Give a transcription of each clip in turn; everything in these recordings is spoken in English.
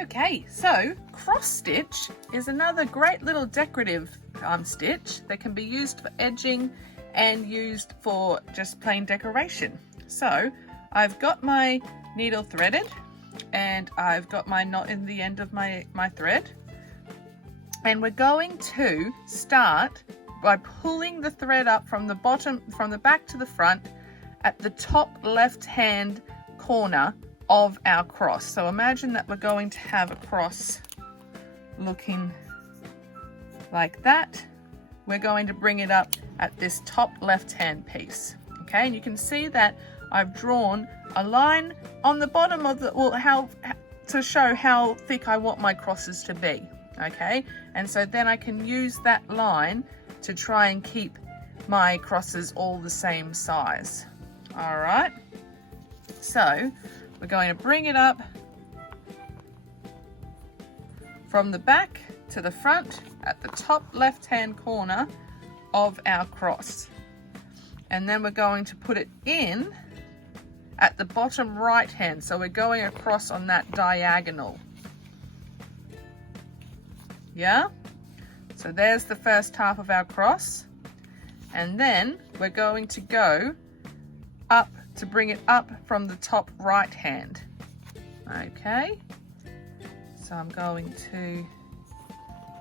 Okay, so cross stitch is another great little decorative stitch that can be used for edging and used for just plain decoration. So I've got my needle threaded and I've got my knot in the end of my thread, and we're going to start by pulling the thread up from the bottom, from the back to the front at the top left hand corner of our cross. So imagine that we're going to have a cross looking like that. We're going to bring it up at this top left hand piece. Okay, and you can see that I've drawn a line on the bottom of the, well, how to show how thick I want my crosses to be. Okay, and so then I can use that line to try and keep my crosses all the same size. All right, so we're going to bring it up from the back to the front at the top left hand corner of our cross, and then we're going to put it in at the bottom right hand, so we're going across on that diagonal. Yeah, so there's the first half of our cross, and then we're going to go up to bring it up from the top right hand. Okay, so I'm going to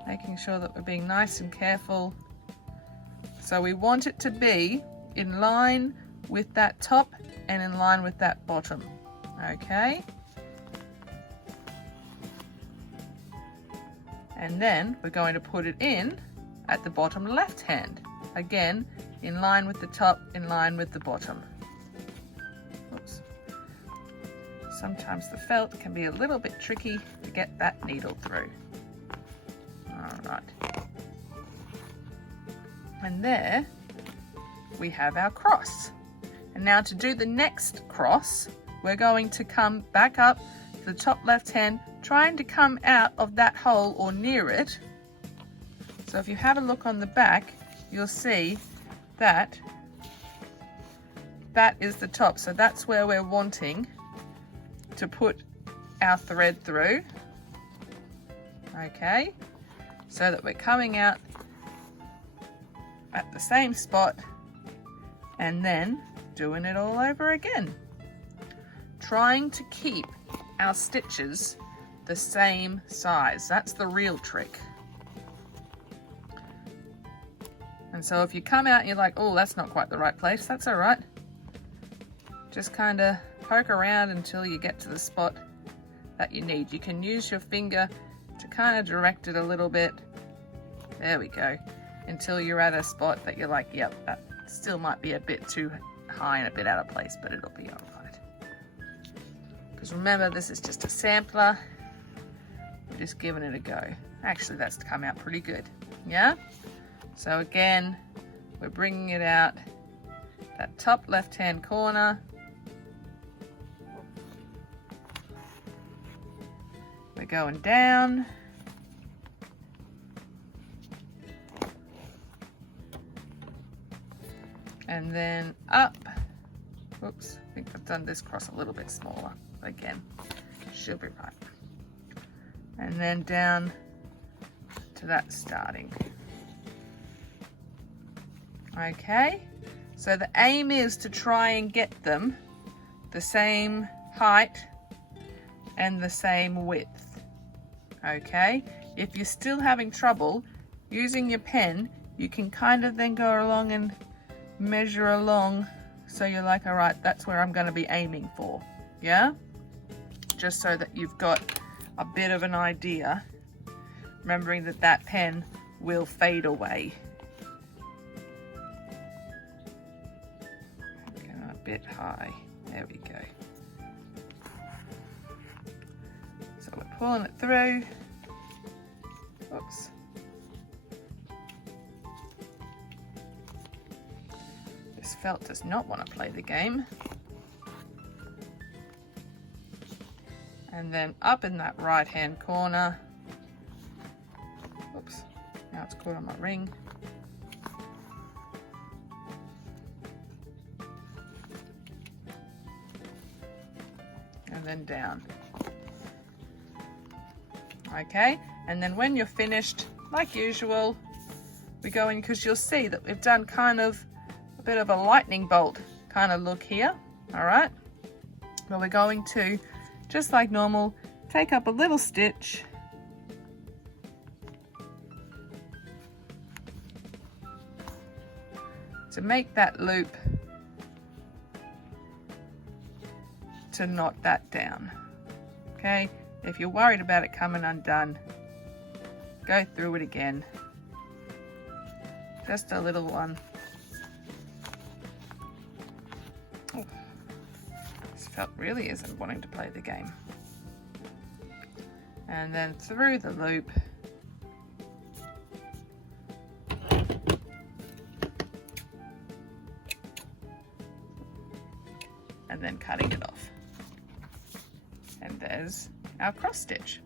making sure that we're being nice and careful. So we want it to be in line with that top and in line with that bottom. Okay, and then we're going to put it in at the bottom left hand, again in line with the top, in line with the bottom. Oops. Sometimes the felt can be a little bit tricky to get that needle through. All right, and there we have our cross. And now to do the next cross, we're going to come back up to the top left hand, trying to come out of that hole or near it. So if you have a look on the back, you'll see that that is the top. So that's where we're wanting to put our thread through. Okay, so that we're coming out at the same spot and then doing it all over again, trying to keep our stitches the same size. That's the real trick. And so if you come out and you're like, oh, that's not quite the right place, that's all right. Just kind of poke around until you get to the spot that you need. You can use your finger to kind of direct it a little bit. There we go. Until you're at a spot that you're like, yep, that still might be a bit too high and a bit out of place, but it'll be all right. Because remember, this is just a sampler. We're just giving it a go. Actually, that's come out pretty good. Yeah? So again, we're bringing it out that top left-hand corner. We're going down. And then up. Whoops, I think I've done this cross a little bit smaller. Again, should be right. And then down to that starting. Okay, so the aim is to try and get them the same height and the same width. Okay, if you're still having trouble using your pen, you can kind of then go along and measure along, so you're like, all right, that's where I'm going to be aiming for. Yeah, just so that you've got a bit of an idea, remembering that that pen will fade away. Going a bit high, there we go. So we're pulling it through. Oops. This felt does not want to play the game. And then up in that right hand corner. Oops, now it's caught on my ring. And then down. Okay, and then when you're finished, like usual, we go in, because you'll see that we've done kind of a bit of a lightning bolt kind of look here. All right, but we're going to, just like normal, take up a little stitch to make that loop to knot that down. Okay, if you're worried about it coming undone, go through it again. Just a little one. Oh, this felt really isn't wanting to play the game. And then through the loop. And then cutting it off. And there's our cross stitch.